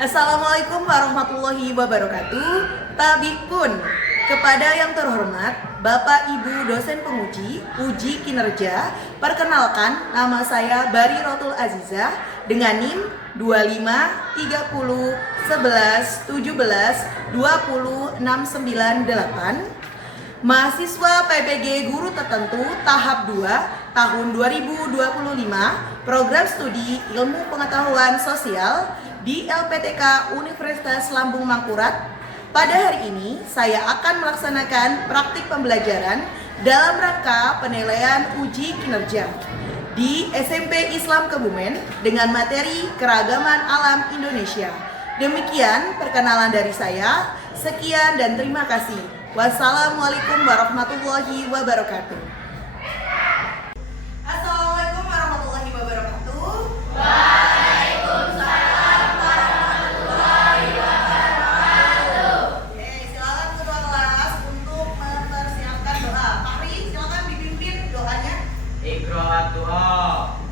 Assalamualaikum warahmatullahi wabarakatuh. Tabikun kepada yang terhormat Bapak Ibu dosen penguji uji kinerja, perkenalkan nama saya Bari Rotul Azizah dengan NIM 25 30 11 17 20 698. Mahasiswa PPG Guru Tertentu tahap 2 tahun 2025 Program Studi Ilmu Pengetahuan Sosial di LPTK Universitas Lambung Mangkurat. Pada hari ini saya akan melaksanakan praktik pembelajaran dalam rangka penilaian uji kinerja di SMP Islam Kebumen dengan materi Keragaman Alam Indonesia. Demikian perkenalan dari saya. Sekian dan terima kasih. Wassalamualaikum warahmatullahi wabarakatuh. Assalamualaikum warahmatullahi wabarakatuh. Waalaikumsalam warahmatullahi wabarakatuh. Oke, silakan ketua kelas untuk mempersiapkan doa. Fahri, silakan dipimpin doanya. Iqra doa.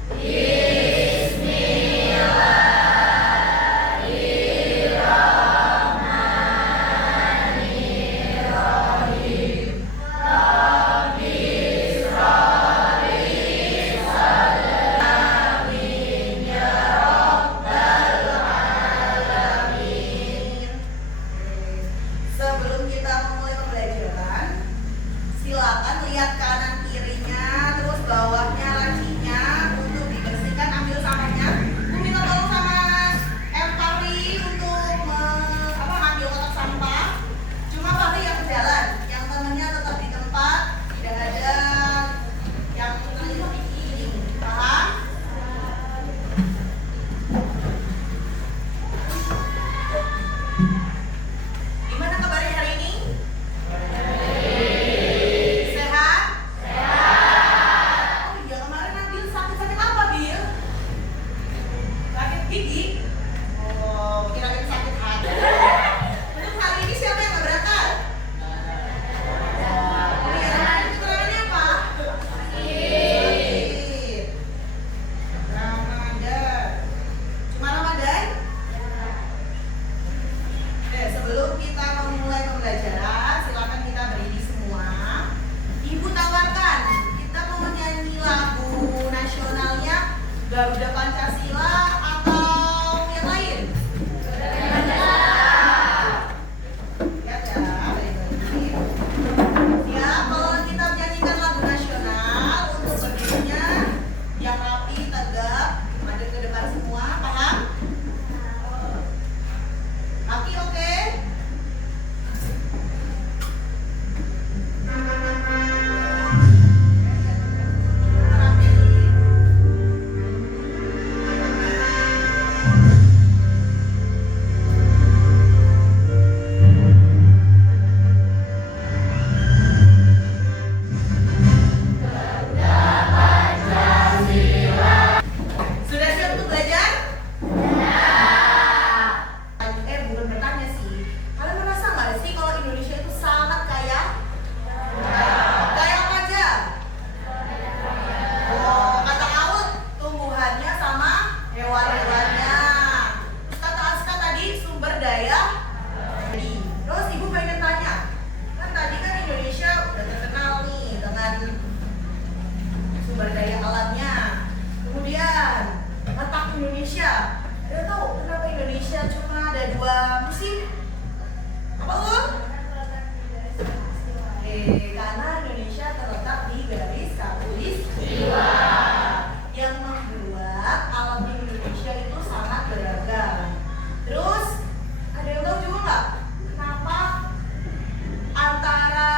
Sebelum kita memulai pembelajaran, silakan lihat kanan kirinya, terus bawahnya, lacinya untuk dibersihkan, ambil sampahnya. Aku minta tolong sama Fahri untuk ngambil kotak sampah. Cuma Fahri yang jalan, yang temennya tetap di tempat, tidak ada yang terlibat ini. Paham? Gimana kabarnya hari ini? Sehat? Oh iya, kemarin Nabil sakit apa, Bil? Sakit gigi? Oh, kirain sakit hati. Untuk hari ini siapa yang nggak berangkat? Oh iya, keterangannya apa? Sakit. Ramadan. Cuma Ramadan? Sebelum kita memulai pembelajaran, silakan kita berdiri semua. Ibu tawarkan, kita mau menyanyi lagu nasionalnya Garuda Pancasila atau yang lain? Lihat ya, baik-baik. Siap, kalau kita menyanyikan lagu nasional, untuk berdirinya yang rapi, tegap, madep ke depan semua, paham? Aki oke? Sudah siap untuk belajar? Bukan bertanya sih. Kalian merasa nggak sih kalau Indonesia itu sangat kaya? Kaya apa aja? Oh, kata Aul, tumbuhannya sama hewan-hewannya. Terus kata Aska tadi sumber daya. Terus ibu pengen tanya, kan tadi kan Indonesia udah terkenal nih dengan sumber daya alamnya. Kemudian letak Indonesia. Ada tahu kenapa Indonesia cuma ada 2 musim? Apa lo? Karena Indonesia terletak di garis khatulistiwa yang membuat alam di Indonesia itu sangat beragam. Terus ada yang tahu juga nggak kenapa antara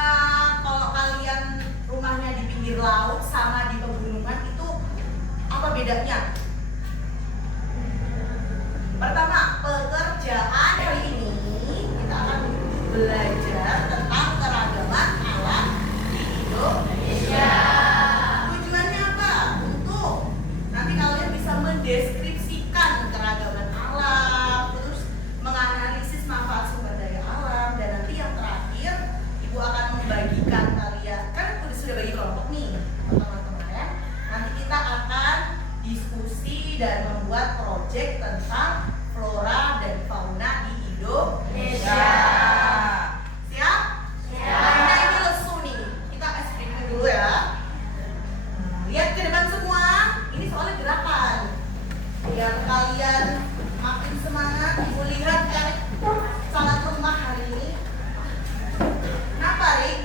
kalau kalian rumahnya di pinggir laut sama di pegunungan itu apa bedanya? Pertama, pekerjaan hari ini kita akan belajar tentang keragaman alam di Indonesia. Tujuannya apa? Untuk nanti kalian bisa mendeskripsikan keragaman alam, terus menganalisis manfaat sumber daya alam, dan nanti yang terakhir ibu akan membagikan kalian, kan sudah bagi kelompok nih teman-teman ya. Nanti kita akan diskusi dan membuat proyek tentang flora dan fauna Indonesia. Siap? Siap. Nah, ini lesu nih. Kita explain dulu ya. Lihat ke depan semua. Ini soalnya gerakan. Biar kalian makin semangat. Ibu lihat Erik sangat lemah hari ini. Kenapa, Rik?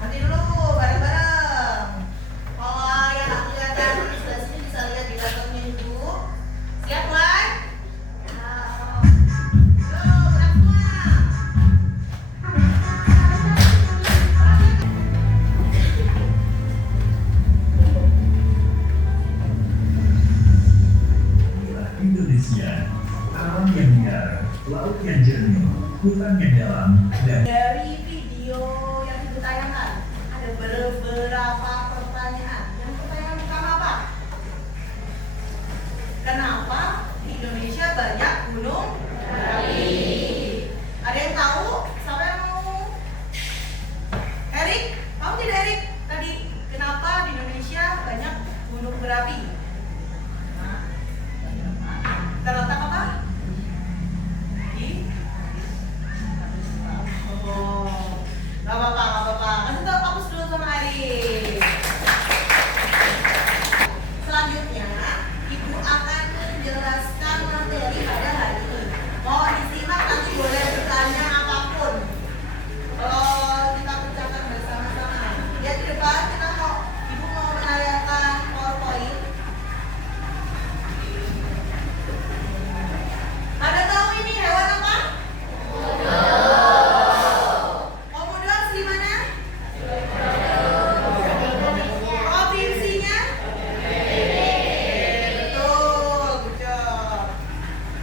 Nanti dulu bareng-bareng. Kalau yang nggak kelihatan di sebelah sini bisa lihat di laptopnya Ibu. Siap, Wan? Indonesia, alam yang liar, laut yang jernih, hutan yang dalam, dan Dari video yang Ibu tayangkan ada beberapa pertanyaan. Yang pertanyaan pertama apa? Kenapa di Indonesia banyak gunung berapi? Ada yang tahu? Siapa yang mau? Erik, tahu tidak Erik? Tadi kenapa di Indonesia banyak gunung berapi? Terletak apa? Di? Oh, nggak apa-apa. Kasih tahu hapus dulu sama Erik. Selanjutnya, Ibu akan menjelaskan materi pada hari ini. Mohon disimak, nanti boleh bertanya apapun. Kalau kita pecahkan bersama-sama. Lihat di depan, Ibu mau menayangkan PowerPoint. Ada tahu ini hewan apa? Komodo asli mana? Provinsinya? Betul, good job.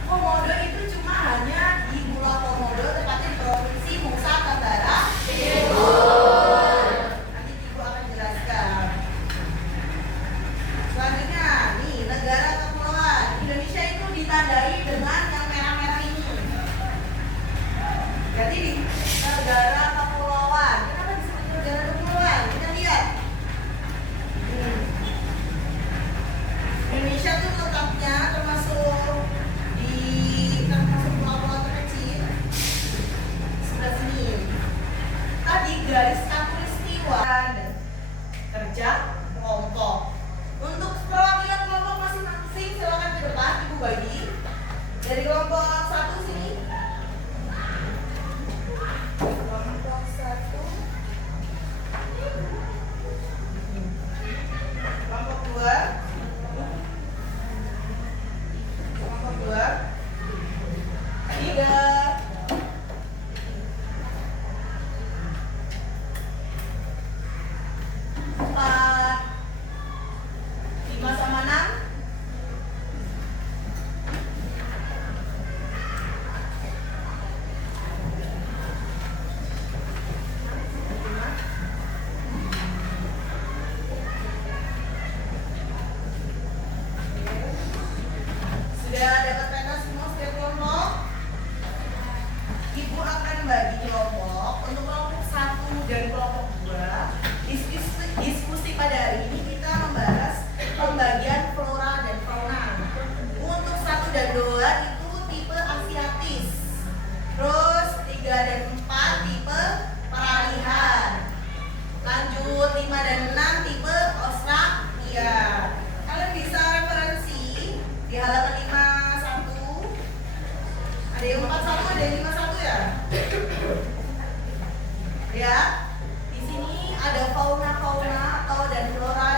Komodo itu cuma hanya di Pulau Komodo, tepatnya di Provinsi Nusa Tenggara Timur. Nanti Ibu akan jelaskan. Selanjutnya, nih negara kepulauan. Indonesia itu ditandai dengan yang merah-merah ini. Jadi di negara kepulauan. Kenapa disebut negara kepulauan? Kita lihat. Indonesia tuh letaknya termasuk pulau-pulau terkecil. Sebelah sini. Tadi garis khatulistiwa dan kerja kelompok. Untuk perwakilan kelompok masing-masing silakan ke depan Ibu bagi. Dari kelompok 1 sini. Kelompok 1. Kelompok 2. Kelompok 2. 3. 4. 5 sama 6. Sudah dapat peta semua setiap kelompok? Ibu akan bagi kelompok. Untuk kelompok 1 dan kelompok 2, diskusi pada hari ini kita membahas pembagian flora dan fauna. Untuk 1 dan 2 itu tipe asiatis. Terus 3 dan 4 tipe peralihan. Lanjut 5 dan 6 tipe Australia. Kalian bisa referensi di halaman 51. Ada yang 41, ada yang 51 ya? Ya. Di sini ada fauna atau dan flora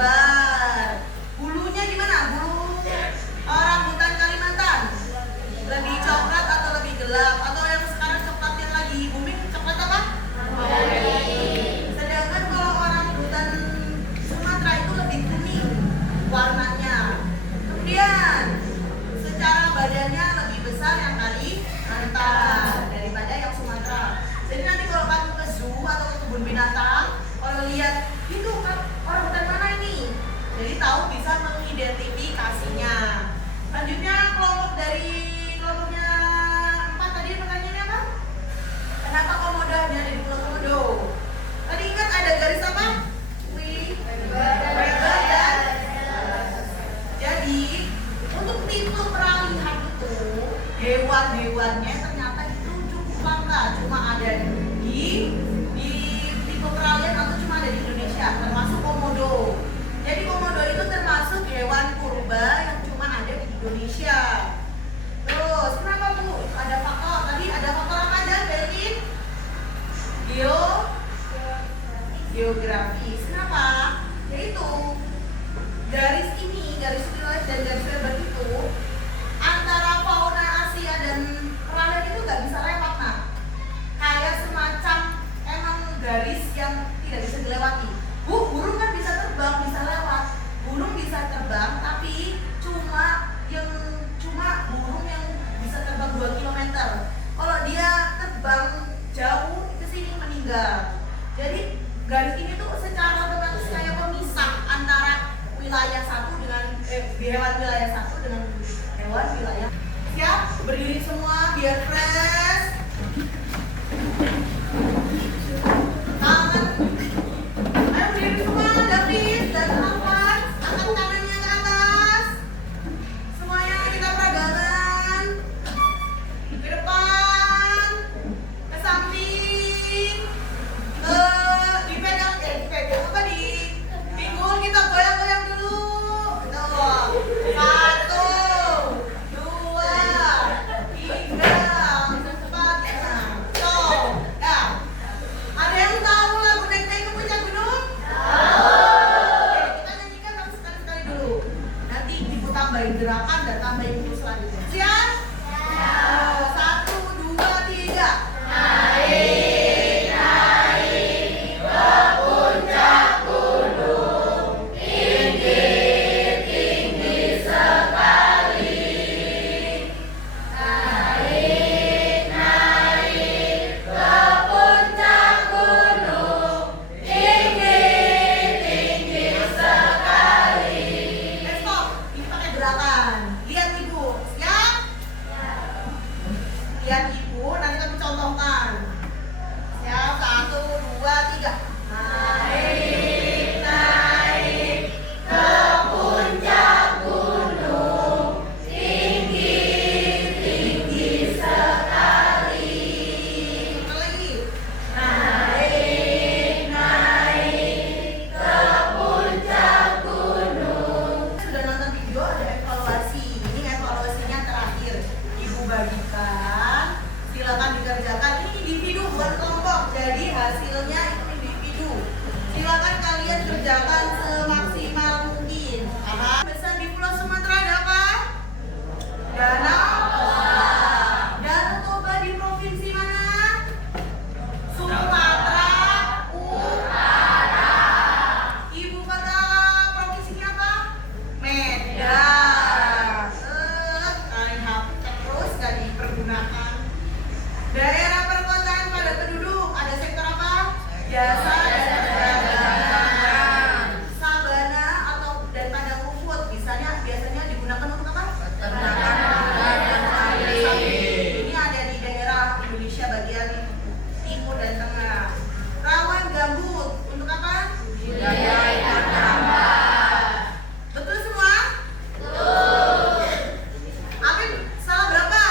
lebar. Bulunya gimana? Bulu orang hutan Kalimantan lebih coklat atau lebih gelap? Atau yang sekarang coklat yang lagi booming coklat apa? Sedangkan kalau orang hutan Sumatera itu lebih kuning warnanya. Kemudian secara badannya lebih besar yang Kalimantan daripada yang Sumatera. Jadi nanti kalau kamu ke zoo atau ke kebun binatang, kalau lihat itu kan orang hutan mana ini, jadi tahu bisa mengidentifikasinya. Selanjutnya kelompoknya 4 tadi pertanyaannya apa? Kenapa komodo hanya ada di Pulau Komodo? Tadi ingat ada garis apa? Weber dan jadi untuk tipe peralihan itu hewan-hewannya ternyata itu cukup langka, cuma ada di tipe peralihan atau cuma ada di Indonesia, termasuk komodo. Jadi komodo itu termasuk hewan purba yang cuma ada di Indonesia. Terus kenapa Bu? Ada faktor, tadi ada faktor apa aja Belkin? Geografis. Kenapa? Yaitu garis ini, garis wilayah dan garis Weber itu antara fauna Asia dan peralihan itu nggak bisa lewat, nah kayak semacam emang garis yang tidak bisa dilewati. Burung kan bisa terbang, bisa lewat. Burung bisa terbang, tapi cuma burung yang bisa terbang 2 km. Kalau dia terbang jauh ke sini meninggal. Jadi garis ini tuh secara otomatis kayak pemisah antara wilayah satu dengan hewan wilayah satu dengan hewan wilayah. Siap? Berdiri semua biar fresh. Tangan. Ayo berdiri semua, David dan Alvan. Angkat tangannya ke atas. Semuanya kita peragangan. Ke depan. Ke samping. Dipegang apa di pinggul kita goyang-goyang dulu. Tuh. 1, 2, 3, 4, 5. Tuh. Ya. Ada yang tahu lagu Naik-Naik ke Puncak Gunung? Tahu. Kita nyanyikan tapi sekali-sekali dulu. Nanti ibu tambahin gerakan dan tambahin dulu selanjutnya. Siap? Siap. 1, 2, 3. Naik. Silakan dikerjakan. Ini individu bukan kelompok, jadi hasilnya itu individu. Silakan kalian kerjakan semaksimal mungkin. Besar di Pulau Sumatera ada apa? Danau Toba. Danau Toba di provinsi mana? Sumatera Utara. Ibu kota provinsinya apa? Medan. Kalian hapus terus gak dipergunakan. Daerah perkotaan padat penduduk ada sektor apa? Jasa dan perdagangan. Sabana atau dan padang rumput biasanya digunakan untuk apa? Ternak. Ini ada di daerah Indonesia bagian timur dan tengah. Rawan gambut untuk apa? Budidaya ikan tambak. Betul semua? Betul. Amin, salah berapa?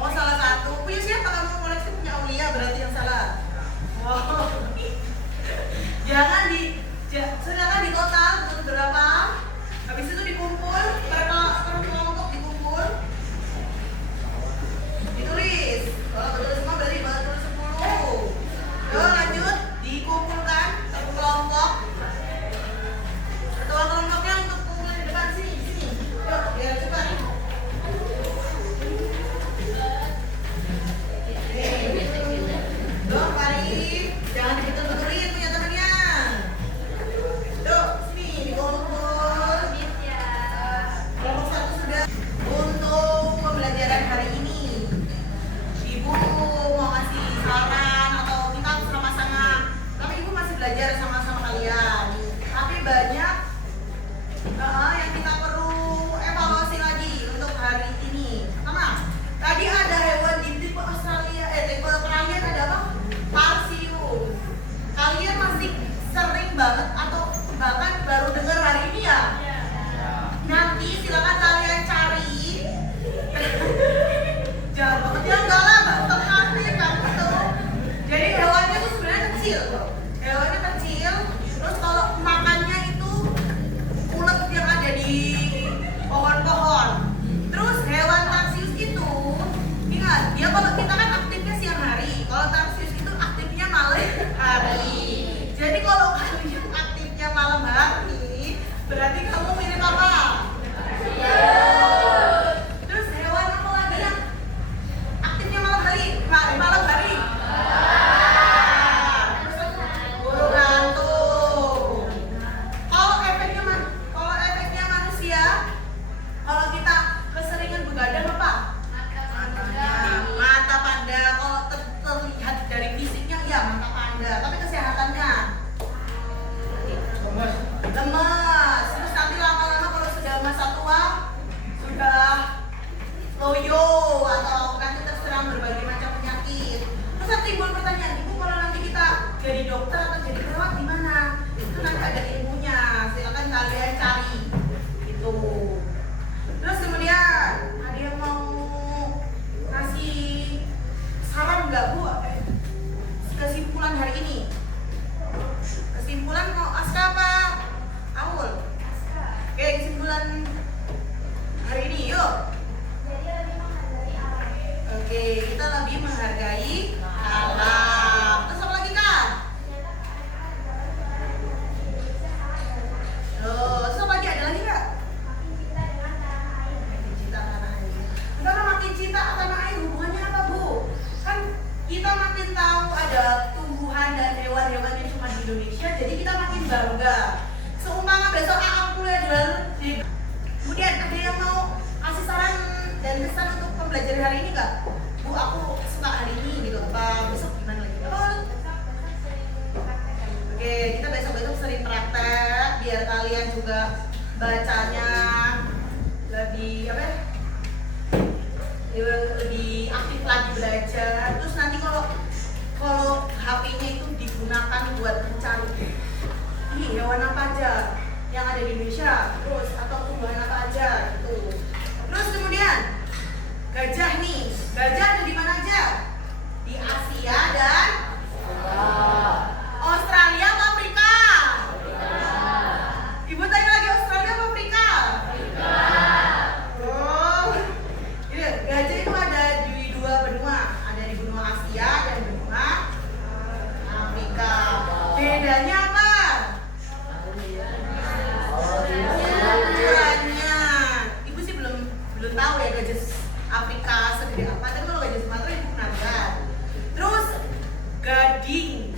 Oh, salah satu. Punya siapa kamu koleksi? Punya Aulia berarti yang salah. Oh. Silakan di total berapa? Habis itu dikumpul per kelompok dikumpul. Ditulis. Kalau betul semua berarti betul 10. Yo lanjut di bisa timbul pertanyaan, ibu kalau nanti kita jadi dokter atau jadi perawat gimana? Itu nanti ada ilmunya, silakan kalian cari gitu. Terus kemudian ada yang mau kasih saran nggak Bu? Kesimpulan hari ini. Kesimpulan mau Aska apa? Aul? Oke, kesimpulan hari ini yuk. Oke, kita lebih menghargai alam. Terus apa lagi Kak? Terus apa lagi? Ada lagi Kak? Makin cinta tanah air. Karena makin cinta tanah air hubungannya apa Bu? Kan kita makin tahu ada tumbuhan dan hewan-hewan yang cuma di Indonesia, jadi kita makin bangga. Seumpama besok akan kuliah di kemudian ada yang mau kasih saran dan kesan untuk pembelajaran hari ini Kak? Bu, aku suka hari ini gitu, apa besok gimana lagi? Oke, kita besok-besok sering praktek biar kalian juga bacanya lebih apa ya? Lebih aktif lagi belajar. Terus nanti kalau HP-nya itu digunakan buat mencari hewan apa aja yang ada di Indonesia, terus atau tumbuhan apa aja gitu. Terus kemudian gajah nih, gajah ada di mana aja? Di Asia dan Australia apa Afrika? Ibu tanya lagi, Australia apa Afrika? Oh, iya, gajah itu ada di dua benua, ada di benua Asia dan benua Afrika. Bedanya apa? Ukurannya. Ibu sih belum tahu ya gajah Afrika segede apa, tapi kalau gajah Sumatera ibu pernah lihat. Terus gading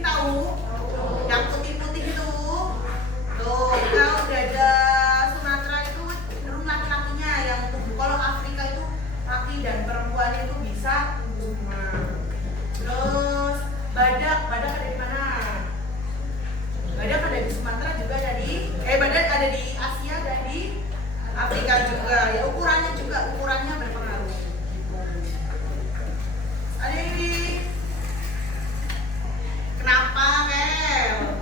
tahu? Yang putih-putih itu. Tuh, kalau gajah Sumatera itu cenderung laki-lakinya yang tumbuh. Kalau Afrika itu laki dan perempuannya itu bisa tumbuh semua. Terus badak ada di mana? Badak ada di Sumatera juga, badak ada di Asia dan di Afrika juga. Ya ukurannya berpengaruh. Ada ini. Kenapa, Kel?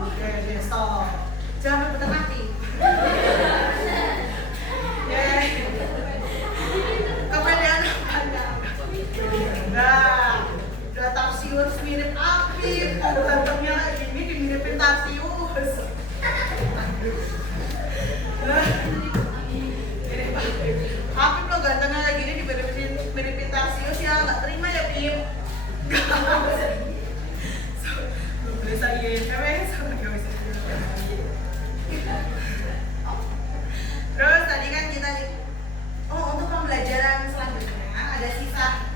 Oke, stop. Jangan rebutan hati. Kepedean panjang. Nah, udah Tarsius mirip Apip. Gantengnya kayak gini dimiripin Tarsius. Apip lo gantengnya kayak gini dimiripin Tarsius ya, nggak terima ya Pip. Bisa terus tadi kan kita untuk pembelajaran selanjutnya ada sisa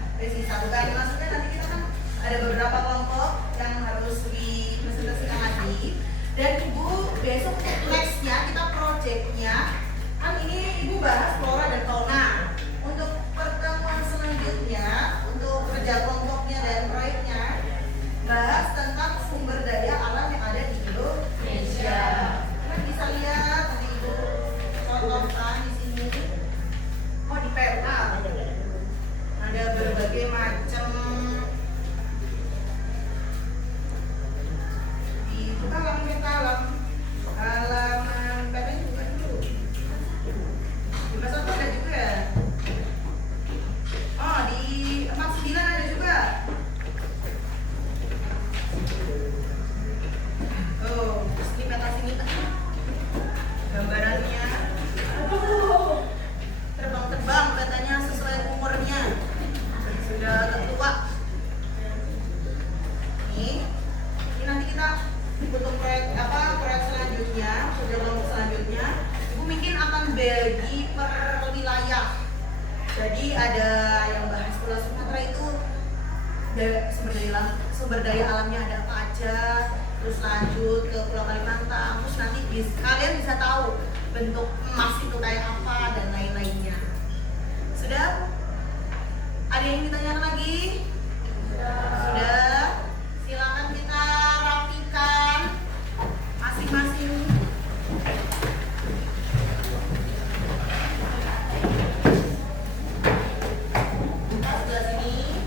bukan maksudnya nanti kita kan ada beberapa kelompok yang harus dipresentasikan lagi dan ibu besok nextnya kita projectnya kan ini ibu bahas flora dan fauna. Untuk pertemuan selanjutnya untuk kerja kelompoknya dan proyeknya bahas tentang sumber daya alam yang ada di Indonesia. Kalian bisa lihat nanti ibu contohkan di sini. Oh, di PLA ada berbagai macam. Di halaman PLA juga dulu. Di masa itu ada juga ya. Oh, di 49 ada juga. Oh, ini peta sini gambarannya. Terbang-terbang petanya sesuai umurnya. Sudah agak tua. Ini nanti kita untuk proyek selanjutnya, sudah kelompok selanjutnya, ibu mungkin akan bagi per wilayah. Jadi ada yang bahas Pulau Sumatera itu sumber daya alamnya ada apa aja. Terus lanjut ke Pulau Kalimantan, terus nanti kalian bisa tahu bentuk emas itu kayak apa dan lain-lainnya. Sudah? Ada yang ditanyakan lagi? Sudah? Silakan kita rapikan masing-masing. Sebelah sini.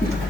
Iya.